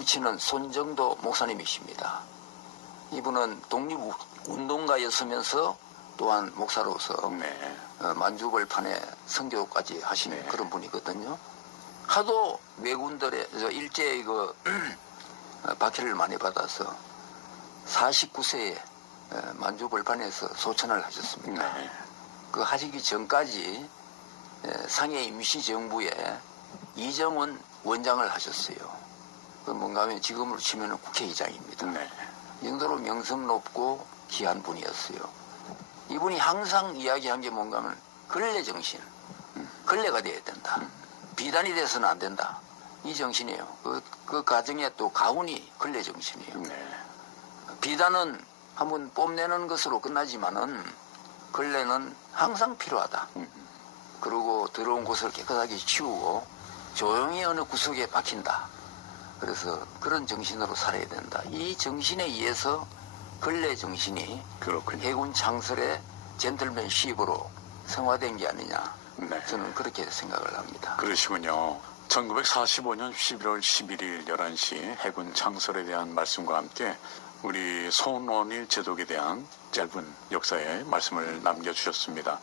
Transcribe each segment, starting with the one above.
붙이는 손정도 목사님이십니다. 이분은 독립운동가였으면서 또한 목사로서 네. 만주벌판에 선교까지 하시는 네. 그런 분이거든요. 하도 외군들의 일제의 그 박해를 많이 받아서 49세에 만주벌판에서 소천을 하셨습니다. 네. 그 하시기 전까지 상해 임시정부에 이정원 원장을 하셨어요. 그 뭔가 하면 지금으로 치면 국회의장입니다. 네. 이 정도로 명성 높고 귀한 분이었어요. 이분이 항상 이야기한 게 뭔가 하면 근래 정신, 근래가 돼야 된다. 비단이 돼서는 안 된다. 이 정신이에요. 그 가정에 또 가훈이 근래 정신이에요. 네. 비단은 한번 뽐내는 것으로 끝나지만은 근래는 항상 필요하다. 그리고 들어온 곳을 깨끗하게 치우고 조용히 어느 구석에 박힌다. 그래서 그런 정신으로 살아야 된다. 이 정신에 의해서 근래 정신이 그렇군요. 해군 창설의 젠틀맨십으로 성화된 게 아니냐. 네. 저는 그렇게 생각을 합니다. 그러시군요. 1945년 11월 11일 11시 해군 창설에 대한 말씀과 함께 우리 손원일 제독에 대한 짧은 역사의 말씀을 남겨주셨습니다.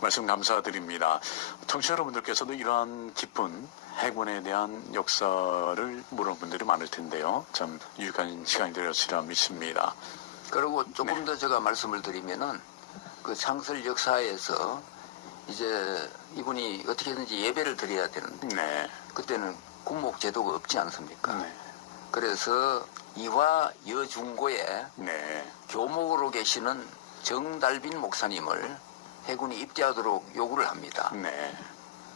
말씀 감사드립니다. 청취자 여러분들께서도 이러한 깊은 해군에 대한 역사를 모르는 분들이 많을 텐데요. 참 유익한 시간이 되었으리라 믿습니다. 그리고 조금 더 제가 말씀을 드리면은 그 창설 역사에서 이제 이분이 어떻게든지 예배를 드려야 되는데 네. 그때는 군목 제도가 없지 않습니까? 네. 그래서 이화 여중고에 네. 교목으로 계시는 정달빈 목사님을 해군이 입대하도록 요구를 합니다. 네.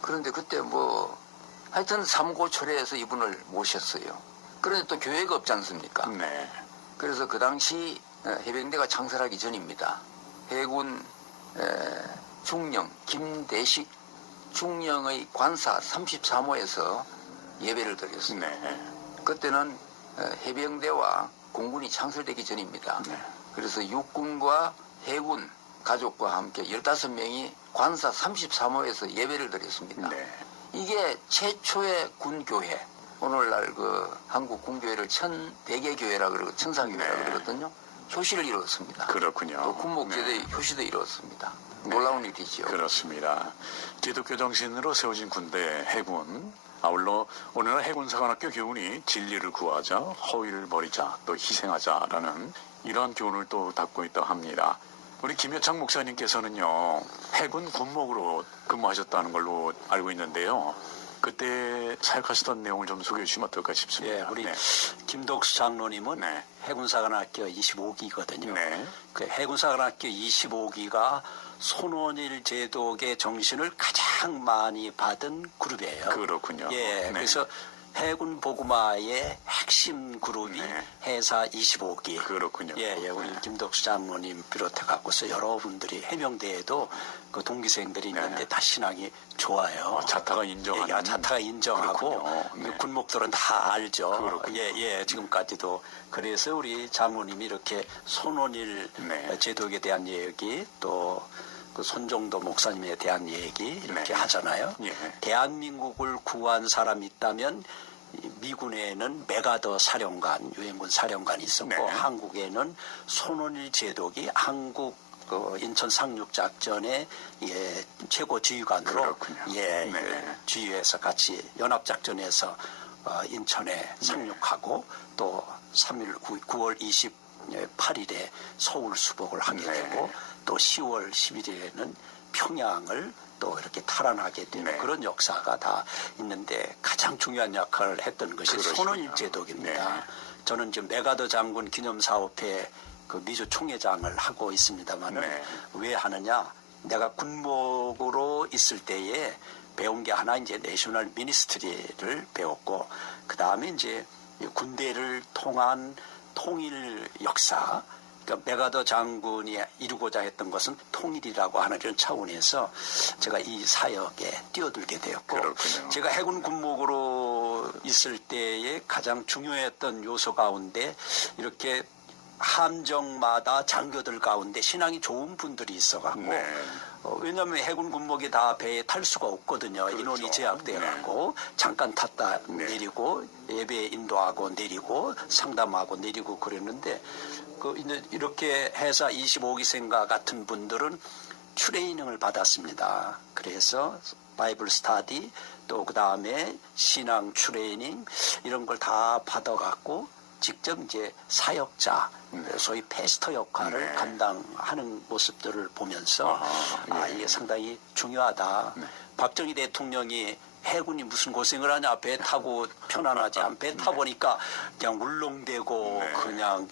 그런데 그때 뭐 하여튼 삼고초려해서 이분을 모셨어요. 그런데 또 교회가 없지 않습니까? 네. 그래서 그 당시 해병대가 창설하기 전입니다. 해군 중령 김대식 중령의 관사 33호에서 예배를 드렸어요. 네. 그때는 해병대와 공군이 창설되기 전입니다. 네. 그래서 육군과 해군 가족과 함께 15명이 관사 33호에서 예배를 드렸습니다. 네. 이게 최초의 군교회. 오늘날 그 한국 군교회를 천대개교회라 그러고 천상교회라 네. 그러거든요. 효시를 이루었습니다. 그렇군요. 또 군목제도의 네. 효시도 이루었습니다. 네. 놀라운 일이지요. 그렇습니다. 기독교 정신으로 세워진 군대 해군, 아울러 오늘날 해군사관학교 교훈이 진리를 구하자, 허위를 버리자, 또 희생하자라는 이러한 교훈을 또 담고 있다고 합니다. 우리 김여창 목사님께서는요, 해군 군목으로 근무하셨다는 걸로 알고 있는데요. 그때 사역하시던 내용을 좀 소개해 주시면 어떨까 싶습니다. 예, 우리 네. 김덕수 장로님은 네. 해군사관학교 25기거든요. 네. 그 해군사관학교 25기가 손원일 제독의 정신을 가장 많이 받은 그룹이에요. 그렇군요. 예, 네. 그래서 해군 보그마의 핵심 그룹이 네. 해사 25기. 그렇군요. 예, 예, 우리 네. 김덕수 장로님 비롯해 갖고서 여러분들이 해병대에도 그 동기생들이 있는데 네. 다 신앙이 좋아요. 자타가 인정하는. 예, 자타가 인정하고 그렇군요. 네. 군목들은 다 알죠. 그렇군요. 예, 예, 지금까지도. 그래서 우리 장로님이 이렇게 손원일 네. 제독에 대한 얘기 또 그 손정도 목사님에 대한 얘기 이렇게 네. 하잖아요. 예. 대한민국을 구한 사람이 있다면 미군에는 메가더 사령관, 유엔군 사령관이 있었고 네. 한국에는 손원일 제독이 한국 그 인천 상륙 작전의 예, 최고 지휘관으로 그렇군요. 예, 네. 예, 지휘해서 같이 연합 작전에서 인천에 상륙하고 또 9월 28일에 서울 수복을 하게 네. 되고 또 10월 11일에는 평양을 또 이렇게 탈환하게 되는 네. 그런 역사가 다 있는데 가장 중요한 역할을 했던 것이 그러시군요. 손원일 제독입니다. 네. 저는 지금 메가더 장군 기념사업회 그 미주 총회장을 하고 있습니다만 네. 왜 하느냐? 내가 군목으로 있을 때에 배운 게 하나 이제 내셔널 미니스트리를 배웠고 그 다음에 이제 군대를 통한 통일 역사. 그러니까 메가더 장군이 이루고자 했던 것은 통일이라고 하는 이런 차원에서 제가 이 사역에 뛰어들게 되었고 그렇군요. 제가 해군 군목으로 있을 때에 가장 중요했던 요소 가운데 이렇게 함정마다 장교들 가운데 신앙이 좋은 분들이 있어갖고 네. 왜냐하면 해군 군목이 다 배에 탈 수가 없거든요. 그렇죠. 인원이 제약돼갖고 잠깐 탔다 내리고 예배 인도하고 내리고 상담하고 내리고 그랬는데 그 이제 이렇게 해서 25기생과 같은 분들은 트레이닝을 받았습니다. 그래서 바이블 스타디 또 그 다음에 신앙 트레이닝 이런 걸 다 받아갖고 직접 이제 사역자 소위 패스터 역할을 네. 감당하는 모습들을 보면서 예. 이게 상당히 중요하다. 박정희 대통령이 해군이 무슨 고생을 하냐 배 타고 편안하지 않 배 타보니까 그냥 울렁대고 네. 그냥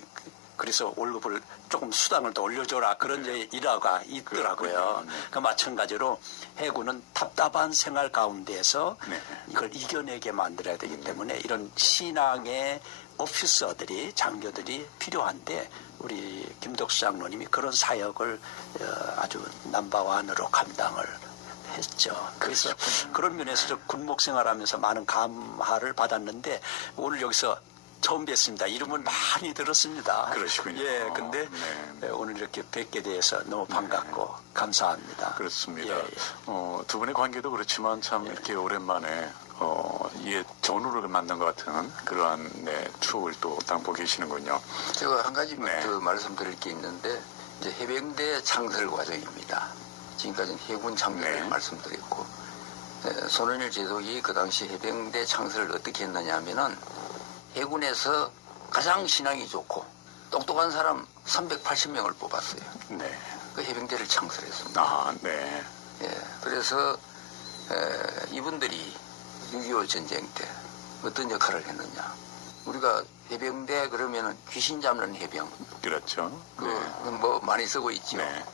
그래서 월급을 조금 수당을 더 올려줘라 그런 일화가 있더라고요. 그렇군요. 그 마찬가지로 해군은 답답한 생활 가운데서 네. 이걸 이겨내게 만들어야 되기 때문에 이런 신앙의 오피서들이 장교들이 필요한데 우리 김덕수 장로님이 그런 사역을 아주 넘버원으로 감당을 했죠. 그래서 그런 면에서 저 군목 생활하면서 많은 감화를 받았는데 오늘 여기서 처음 뵀습니다. 이름은 많이 들었습니다. 그러시군요. 예, 근데 네. 오늘 이렇게 뵙게 돼서 너무 반갑고 감사합니다. 그렇습니다. 예, 예. 두 분의 관계도 그렇지만 참 이렇게 오랜만에 옛 전우를 만난 것 같은 그러한 추억을 또 담고 계시는군요. 제가 한 가지 네. 더 말씀드릴 게 있는데 이제 해병대 창설 과정입니다. 지금까지는 해군 창설을 네. 말씀드렸고 손원일 제독이 그 당시 해병대 창설을 어떻게 했느냐 하면은 해군에서 가장 신앙이 좋고 똑똑한 사람 380명을 뽑았어요. 네. 그 해병대를 창설했습니다. 아, 네. 예, 그래서 이분들이 6.25 전쟁 때 어떤 역할을 했느냐. 우리가 해병대 그러면은 귀신 잡는 해병, 그렇죠. 뭐 많이 쓰고 있죠. 네.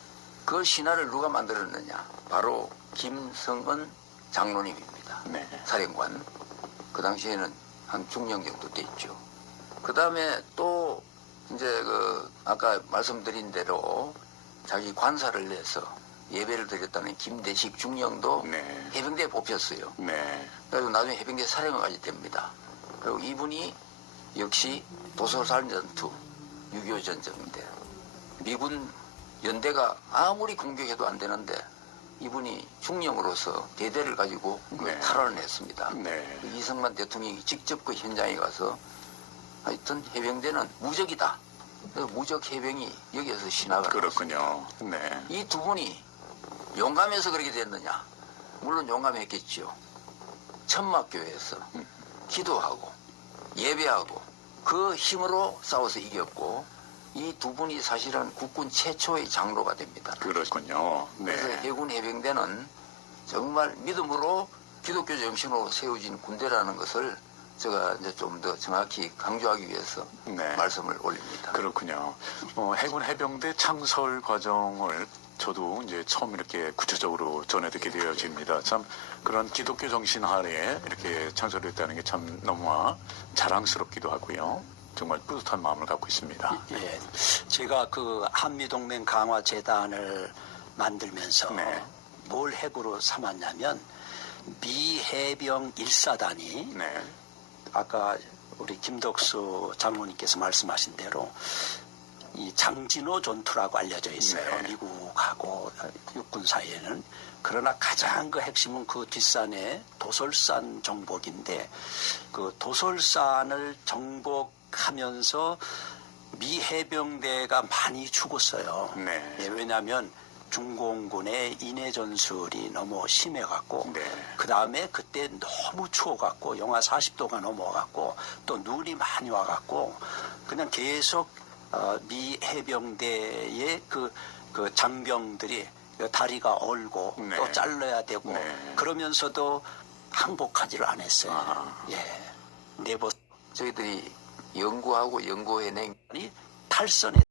그 신화를 누가 만들었느냐. 바로 김성은 장로님입니다. 네. 사령관. 그 당시에는 한 중령 정도 됐죠. 그 다음에 또 이제 그 아까 말씀드린 대로 자기 관사를 내서 예배를 드렸다는 김대식 중령도 네. 해병대에 뽑혔어요. 네. 그리고 나중에 해병대 사령관까지 됩니다. 그리고 이분이 역시 도솔산 전투 6.25 전쟁인데 미군 연대가 아무리 공격해도 안 되는데 이분이 중령으로서 대대를 가지고 네. 탈환을 했습니다. 네. 이승만 대통령이 직접 그 현장에 가서 하여튼 해병대는 무적이다. 그래서 무적 해병이 여기에서 신화가 그렇군요. 네. 이 두 분이 용감해서 그렇게 됐느냐? 물론 용감했겠지요. 천막교회에서 기도하고 예배하고 그 힘으로 싸워서 이겼고 이 두 분이 사실은 국군 최초의 장로가 됩니다. 그렇군요. 그래서 네. 해군 해병대는 정말 믿음으로 기독교 정신으로 세워진 군대라는 것을 제가 이제 좀 더 정확히 강조하기 위해서 네. 말씀을 올립니다. 그렇군요. 해군 해병대 창설 과정을 저도 이제 처음 이렇게 구체적으로 전해 듣게 되어집니다. 참 그런 기독교 정신 아래에 이렇게 창설했다는 게 참 너무나 자랑스럽기도 하고요. 정말 뿌듯한 마음을 갖고 있습니다. 예, 제가 그 한미동맹 강화 재단을 만들면서 네. 뭘 핵으로 삼았냐면 미 해병 1사단이 네. 아까 우리 김덕수 장로님께서 말씀하신 대로 이 장진호 전투라고 알려져 있어요. 네. 미국하고 육군 사이에는. 그러나 가장 그 핵심은 그 뒷산에 도솔산 정복인데 그 도솔산을 정복하면서 미 해병대가 많이 죽었어요. 네. 예, 왜냐하면 중공군의 인해 전술이 너무 심해갖고 네. 그 다음에 그때 너무 추워갖고 영하 40도가 넘어갖고 또 눈이 많이 와갖고 그냥 계속 미 해병대의 그 장병들이 다리가 얼고 네. 또 잘라야 되고 네. 그러면서도 항복하지를 않았어요. 아. 예, 네버 저희들이 연구하고 연구해낸 탈선에